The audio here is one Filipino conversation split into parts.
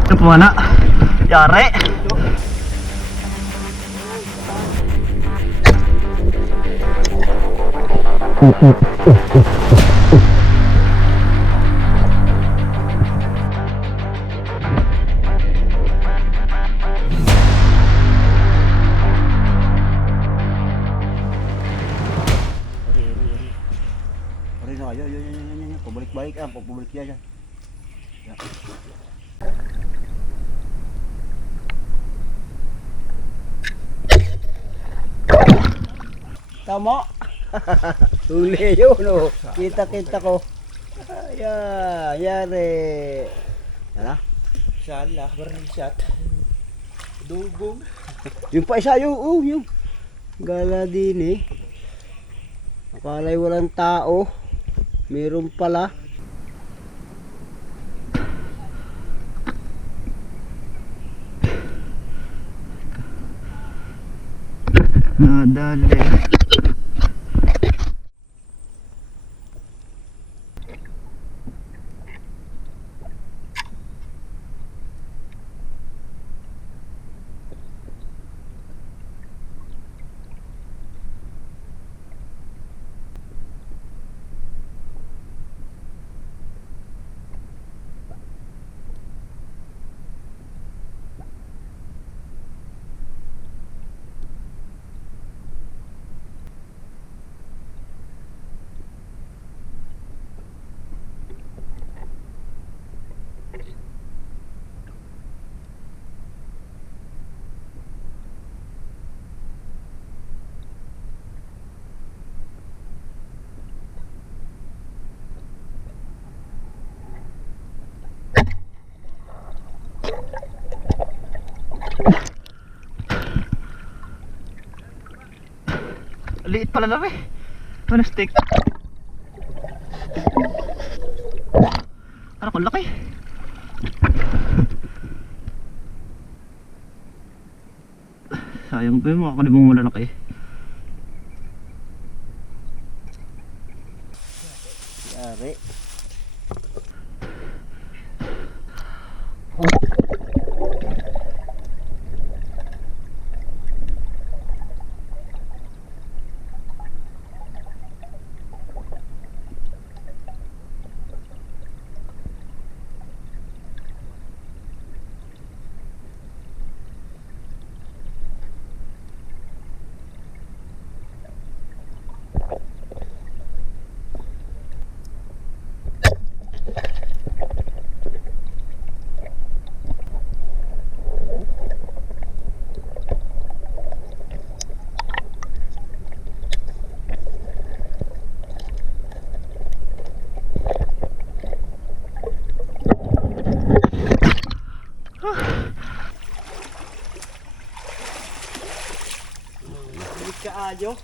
Ito po na. Yari. Pabalik-balik ah, pabalik yan. Tama. Huli yun, no. Kita-kita ko. Ayan, yari. Ano? Salah, barang shot. Dugong. Yung pa isa, yung gala din eh. Akala'y walang tao. Meron pala. Nadali. Liit pala na rin. Ano stick? Ano kung laki? Sayang pa yung mga kanibong malalaki. Yari. Kaayo.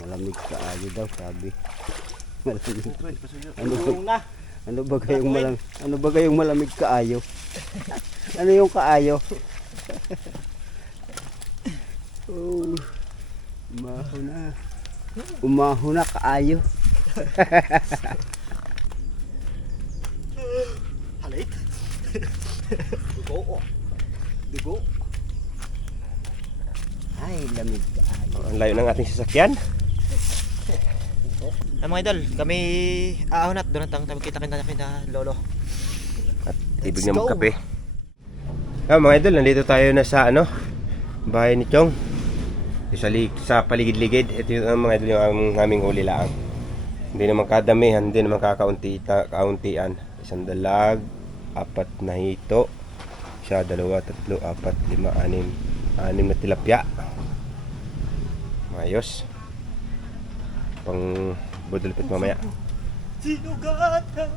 Malamig kaayo daw sabi. Malamig. Ano Ano ba kayong malamig kaayo? Ano yung kaayo? Oh. Umaho na kaayo. Halit. Dugo. Ay, lamig kaayo. Ang layo ng ating sasakyan. Ay mga idol, kami aahon at doon ang kita lolo. At ibig na magkape. Mga idol, nandito tayo na sa bahay ni Chong. Sa paligid-ligid. Ito yung mga idol yung aming huli laang. Hindi naman kadamihan, hindi naman kauntian. Isang dalag, 4 na hito, 1, 2, 3, 4, 5, 6 na tilapia. Ayos. Pang budulpit mamaya. Sinugatan.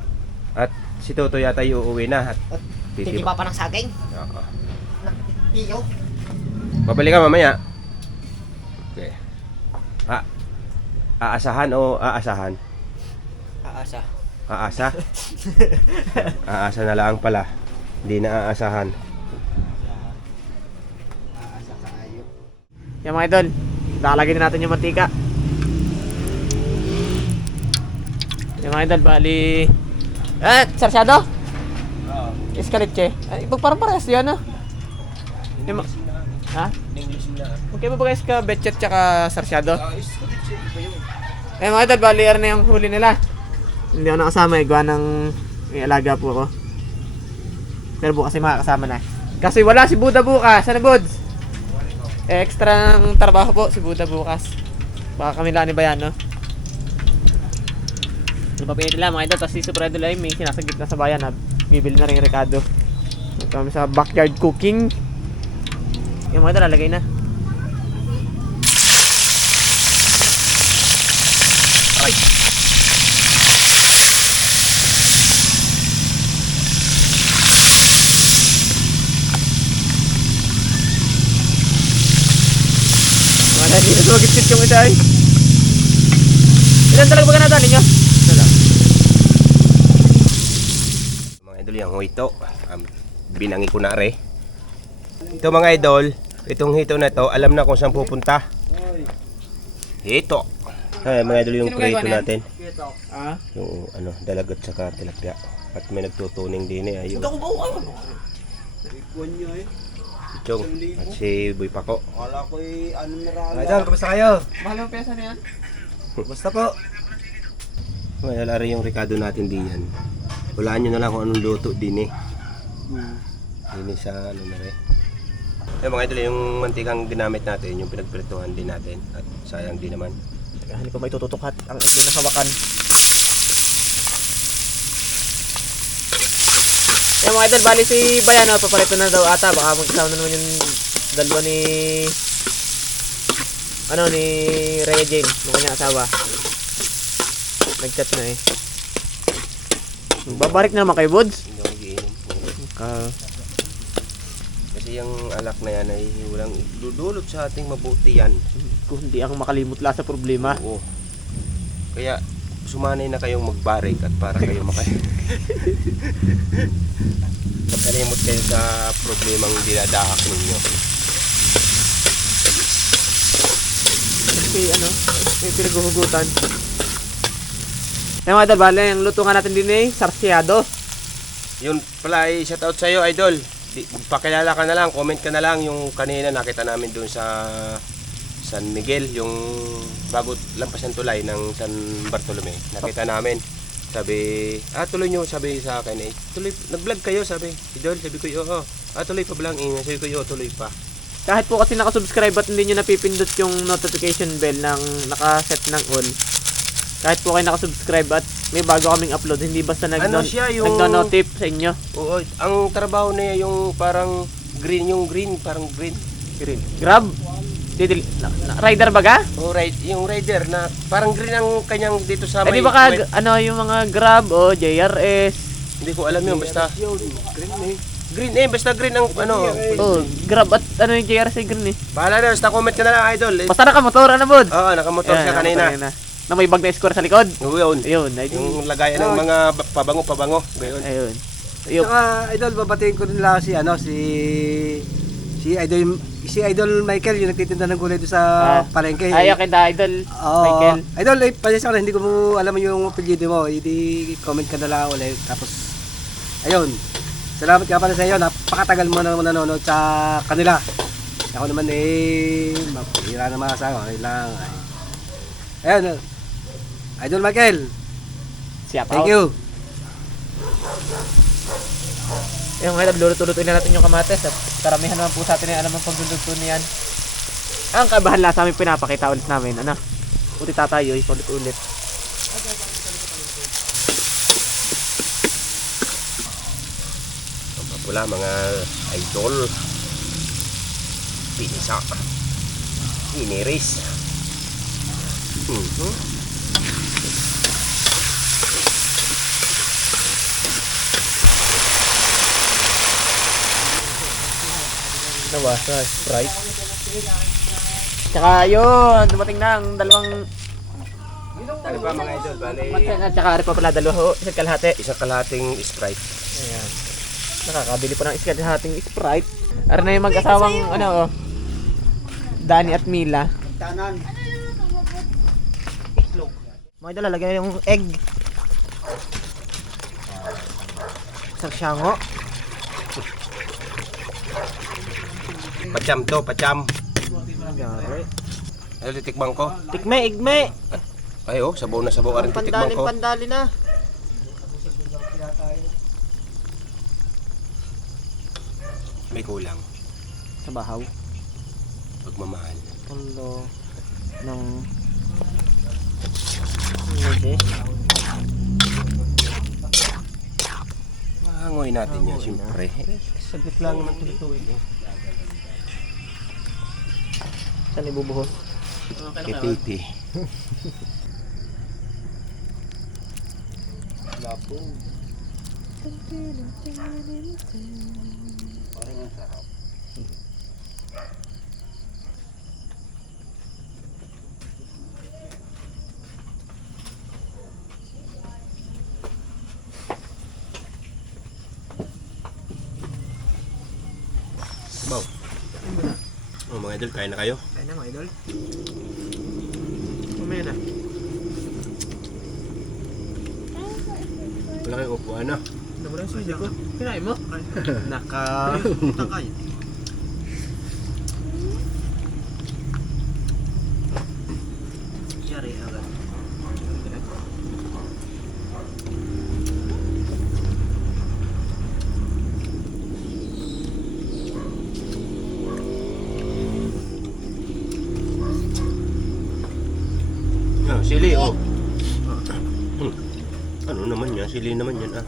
At si Toto yata uuwi na. At Titiba pa ng saging. Oo. Iyo. Babalik ka mamaya. Okay. Aasahan o aasahan? Aasa. Aasa? Aasa na lang pala. Hindi na aasahan. Yan mga idol, lalagyan na natin yung mantika. Yan mga idol, bali... sarsyado? Oo. Escalipche. Ay, parang parehas yan, ah. Yung ha? English na. Okay ba guys ka betchet tsaka sarsyado? Mga idol, bali na yung huli nila. Hindi ako nakasama, gawa ng may alaga po ako. Pero bukas ay makakasama na. Kasi wala si Buda bukas. Ano, Buds? Extra ng trabaho po si Buda bukas. Baka kami lang ni Bayan, no? Napapinit nila mga idol. Tapos si Super Idol ay may sinasagit na sa bayan, ha? Bibili na rin yung Ricardo. Kami sa backyard cooking. Yung mga idol, lalagay na. Ay! Hindi na sumagit-sit yung isa eh. Ilan talaga ba ganadali nyo? Wala. Mga idol, yung hito. Binangi ko na re. Ito mga idol, itong hito na to, alam na kung saan pupunta. Hito. Ay, mga idol, yung prito natin. Ah? Yung dalagat saka tilapia. At may nagtutuning din eh. Ayun. Chong, at si Boy Paco. Wala ko merala. Idol, kamusta kayo? Mahal yung pesa na yan? Basta po. May alari yung Ricardo natin diyan. Hulaan nyo na lang kung anong luto din eh. Din sa na rin. Mga idol, yung mantikang ginamit natin, yung pinagprituhan din natin. At sayang din naman. Hindi ko may tututukat ang idol na hawakan. Yung mga idol, bali si Bayan, paparito na daw ata. Baka magkasama na naman yung dalawa ni Rhea Jane, yung kanyang asawa. Nag-chat na eh. Babarik na naman kay Buds. Hindi ako giinom. Kasi yung alak na yan ay walang dudulot sa ating mabuti yan. Kung hindi ako makalimot la sa problema. Oo. Kaya sumanay na kayong magbarik at para kayo magkalimot kayo sa problemang dinadahak ninyo. Kasi may pinaghuhugutan. Yung mga idol, bale, yung luto nga natin din eh, sarsyado. Yun pala ay shoutout sa'yo, idol. Pakilala ka na lang, comment ka na lang yung kanina nakita namin doon sa San Miguel, yung bago lampas ng tulay ng San Bartolome. Nakita namin. Sabi, tuloy nyo, sabi sa akin eh. Tuloy, nag-vlog kayo, sabi. Idol, sabi ko, oo. Tuloy pa lang, sabi ko, tuloy pa. Kahit po kasi nakasubscribe at hindi nyo napipindot yung notification bell ng nakaset ng all. Kahit po kayo nakasubscribe at may bago kaming upload, hindi basta nagno-notif sa inyo. Oo, ang trabaho niya yung parang green, parang green. Grab? Rider ba ka? Oh, yung rider na parang green ang kanyang dito sa Di ba ka, yung mga Grab o JRS? Hindi ko alam yun, basta green basta green ang Oh, Grab at yung JRS ay green eh. Bahala na, basta comment ka na lang, idol. Basta nakamotor, Bud? Oo, nakamotor siya kanina. Na may bag na score sa likod. Yun. Ayun. Yung lagayan ng mga pabango. Gayon. Ayun. Saka idol, babatiin ko din lang si Idol Michael, yung nagtitinda ng gulay doon sa palengke. Ay, okay na, Idol Michael. Idol, pasensya ka na, hindi ko mo alam yung apelyido mo. Hindi comment ka na lang ulit. Tapos, ayun. Salamat ka pala sa iyo. Napakatagal mo na nanonood sa kanila. Ako naman mapahira na mga asawa. Okay lang. Ayun. Idol Michael. Thank you. Yung mga luluto-lutuin na natin yung kamates at karamihan naman po sa atin yung alam ang pagluluto niyan. Ang kabahan lang sa amin pinapakita ulit namin. Ulit tatayo, ulit-ulit. Pula mga idol. Pinisa. Iniris. Nawasa, Sprite. Tsaka yun, dumating na ang dalawang Ano ba mga idol? Bale, At saka ari pa pala dalawa ho, isang kalahati. isang kalahating Sprite. Ayan. Nakakabili pa ng isang kalahating Sprite. Ari na yung mag-asawang ano oh. Dani at Mila. Tanan. Itlog. Mga idol, lalagyan yung egg. Isang syango. Pacham to, pacham. Gari. Ano titikman ko? Tikme, igme. Ay oh, sabaw na sabaw rin titikman ko. Pandali na. May kulang. Sa bahaw. Pagmamahal. Pulo ng lede. Mahangoy natin yan, siyempre. Saglit lang naman tulutuin eh. Saan ibubuhos? Kititi. Sabaw. Oh, mga idol, kain na kayo. Kaya na mga idol. Kumaya na. Wala kayong upuan na. Namulang suyo ko. Kinain mo? Naka takay. Yari agad. Ah, sili, oh. Ano naman yan? Sili naman yan, ah.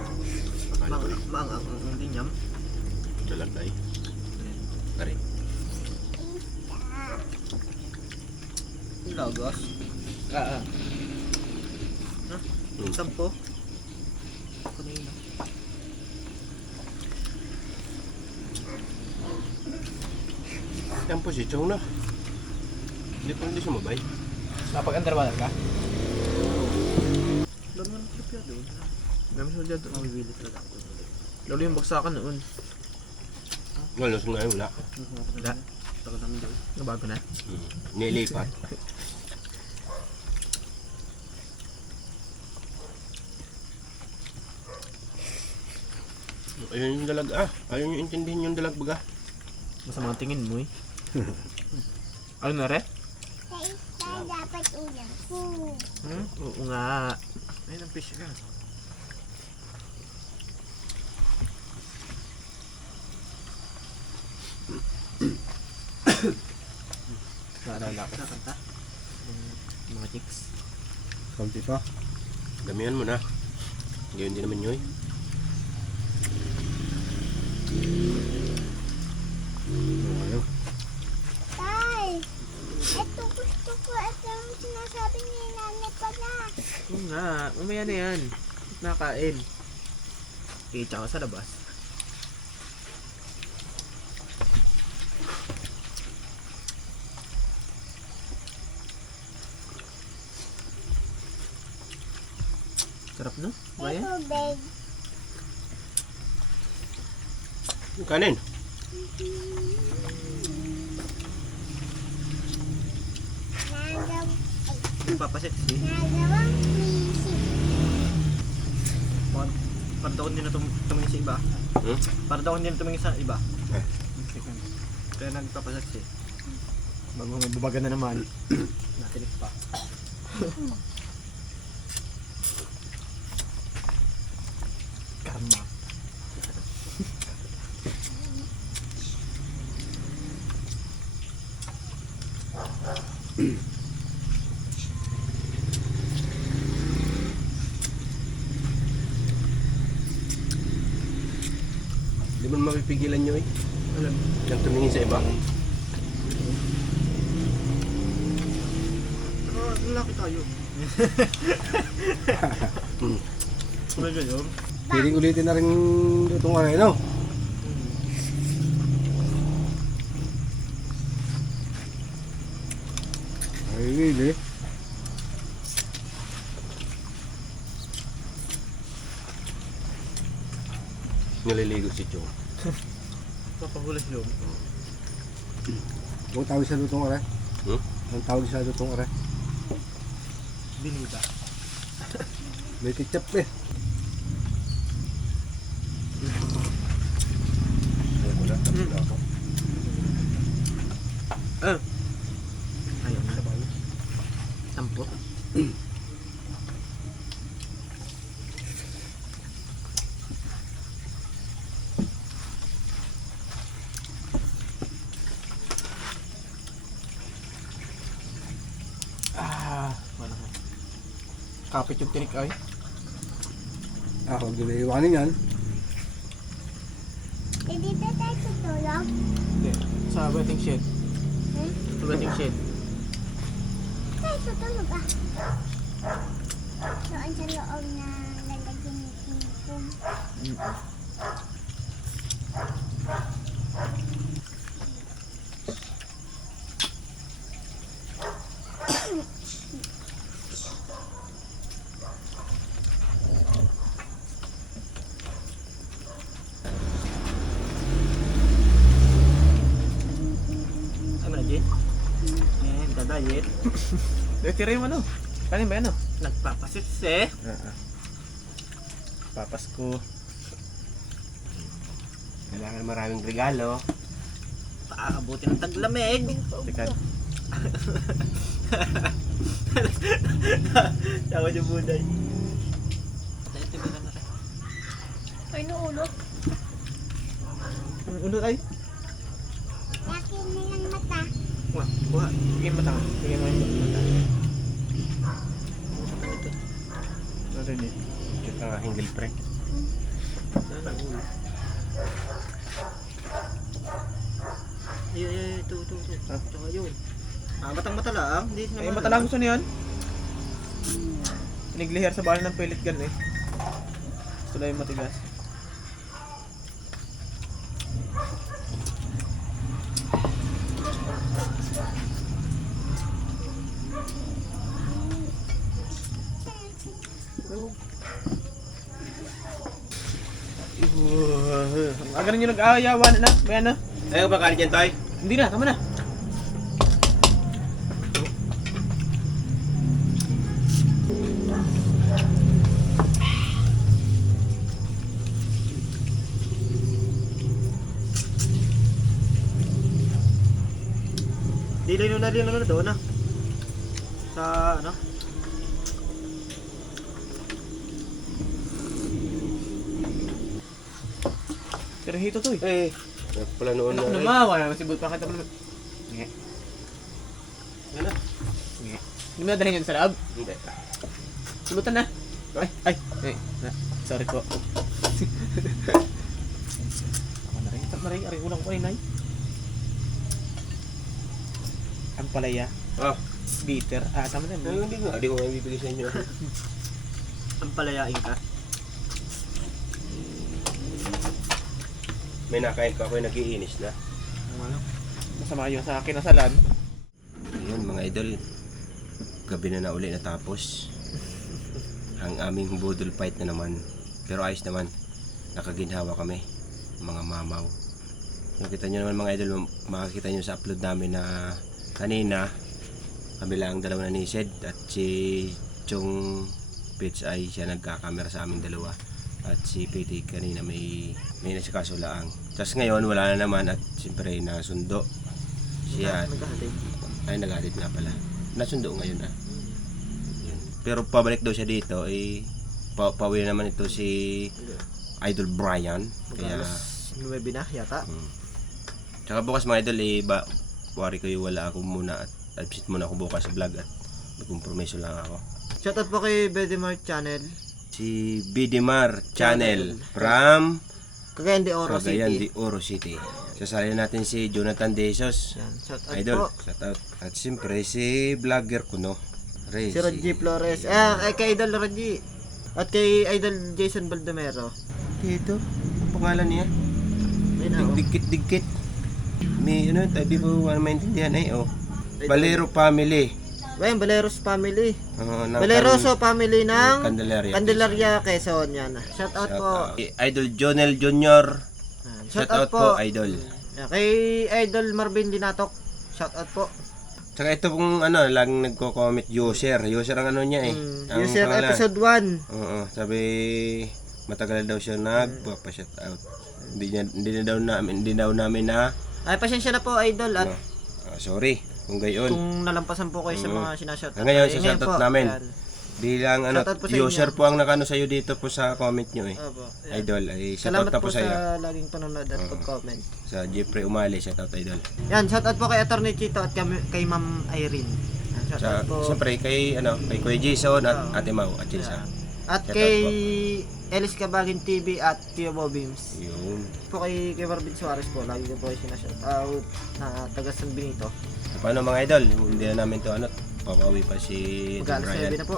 Maang ang dinyam. Talagay. Tari. Lagos. Oo. Sampo. Yan po si Chong na. Hindi siya mabay. Napag-underwater ka? Laman ng tripya doon. Dami siya dyan. Mabibili talaga ako. Lalo yung bagsakan noon. Wala, lusong na wala. Wala. Tagal namin doon. Nabago na. Nilipat. Ayun yung dalag, ah. Ayun yung intindihin yung dalag baga. Basta mga tingin mo eh. Ano na re? Dapat ulam. Oo nga. Ayun ang fish ka. Naalala ko. Nakanta. Mga chicks. Kaunti pa. Damihan mo na. Ngayon din naman yun. Tay! Ito gusto ko. Ito yung sinasabi ni nanay pala. Oo nga. Mamaya na yan. Nakain. Kita ko sa labas. Sarap no? Maya? Ito, bed. Yung kanin. Papasetsi. Nagawang misip. Para daw hindi na tumingin sa iba. Para daw hindi na tumingin sa iba. Kaya nagpapasetsi. Bago magbabaga na naman. Natilik pa. Karma. Di mo mapipigilan nyo eh. Yung tumingin sa iba. Lalaki tayo. Ano yun? Piling ulitin na rin itong ano. Ay, really? Naliligo si Chong. Papahulas yun. Ang tawag sa lutong are? Hmm? Ang tawag sa lutong are? Binuda. May ketchup eh. Ayan mo na, tapos na ako. Ayun na. Tampo. Wala ka. Kapit yung tinik ay. Huwag nyo na iwanin yan. Eh, dito tayo tutulog. Hindi. Sa waiting shed. Sa waiting shed. Tayo tutulog ah. Doon sa loob na lalagyan ni Kingkong. Ay mo na, Jen? Dadayet. Tira yung ano. Kanin ba yan o? Nagpapasits eh. Papasko. Kailangan maraming regalo. Paakabuti ng taglamig. Teka. Tawa niyo buday. Naintibigan na rin. Ay, nuulog. Ang ulo ay. Yakin na lang mata. Kuha, kuha. Tingin mo tanga. Tingin mo yung mata. Ano rin eh. Ito ang aking girlfriend. Sana ulo. Ito. Tsaka yun. Matang mata lang. Hindi Eh, mata lang gusto niyan. Piniglihir sa bahay ng pellet gun eh. Gusto lang yung matigas. Ang aga ninyo nag-aayawan na. May ano? Ayaw ba kanin dyan, Toy? Hindi na, tama na. Dilay nyo na rin ano doon ah. Sa ano? Pero hito to eh. Eh, pala noon Ano na. naman, wala naman si Bud. Pakita mo naman. Nge. Ano? Nge. Hindi mo nadalhin yun sa loob. Hindi. Sulutan na. Ay. Sorry po. Ako na rin. Tap na rin. Aring ulang ko ay nay. Ang palaya. Oh, Bitter. Tama na. hindi ko. Hindi ko nga ibibigay sa inyo. Ang palayain ka. May nakain ko ako yung nag-iinis na. Masama yung sa akin nasalan. Ayun mga idol. Gabi na uli natapos. Ang aming budol fight na naman. Pero ayos naman. Nakaginhawa kami. Mga mamaw. Nakita nyo naman mga idol. Makakita nyo sa upload namin na kanina. Kami lang dalawa na ni Sed. At si Chong Pits ay siya nagkakamera sa aming dalawa. At si Piti kanina may nasikaso laang. Tapos ngayon wala na naman at siyempre nasundo. Siya Nagkahatid. ay naghatid nga pala. Nasundo ngayon ah. Yun. Pero pabalik daw siya dito eh pauwi naman ito si Idol Brian. Kaya Alas 9 na yata. tsaka bukas mga idol eh wari ko yung wala ako muna at absent muna ako bukas sa vlog at magkompromiso lang ako. Shoutout po kay Bedemar Channel. Si Bidimar Channel from Cagayan de Oro Cagayan City. de Oro City. Sasali natin si Jonathan Desos. Yan, shoutout Idol, po. shoutout. At siyempre si vlogger ko no. Si Rodgy Flores. Kay Idol Rodgy. At kay Idol Jason Baldomero. Dito, ang pangalan niya. Ayun na, oh. Digkit. May ano, di ko maintindihan ay oh. Valero family. Ayun, Valeros family. Oo, ng Valeroso family ng Candelaria. Candelaria, Quezon. Yan. Shout out po. Idol Jonel Jr. Yan. Shout out po, Idol. Yan. Kay Idol Marvin Dinatok. Shout out po. Tsaka ito pong laging nagko-comment user. User ang ano niya eh. Ang User pangalan. episode 1. Oo, sabi matagal na daw siya nagpapa-shout out. Hindi daw namin na Ay, pasensya na po, Idol. At sorry kung gayon. kung nalampasan po kayo sa mga sinashout out. Ngayon, Ay, sa shoutout po, namin. yan. Di lang Shoutout po sa user inyo. po ang nakano sa iyo dito po sa comment nyo eh. Opo. Yan. Idol, ay Salamat shoutout na po po sa iyo. sa laging panonood at pag-comment. Sa Jeffrey Umali, shoutout Idol. Yan, shoutout po kay Attorney Chito at kay Ma'am Irene. Yan, Sa shoutout po. siyempre kay Kuya Jason at Ate Mau at Chisa. At shoutout kay po. Elis Kabagin TV at Tio Bobims. Yun. Po kay Marvin Suarez po, lagi ko po kayo sinashout out na taga San Benito. Paano mga idol? Hindi na namin to papawi pa si John Mag-alas Ryan. 9 na po.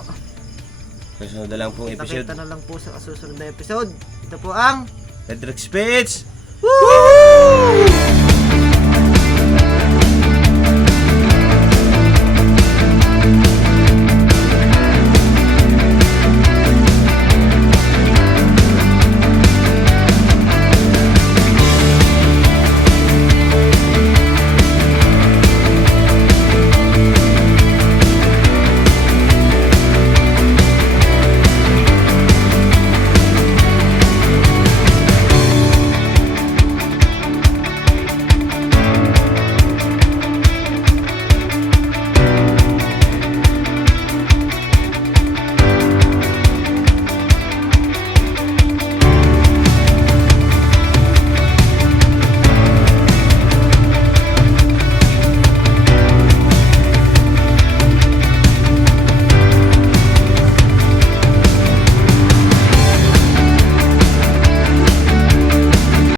Kasunod na lang pong episode. Nakita na lang po sa susunod na episode. Ito po ang Pedrex Spitz! Woo!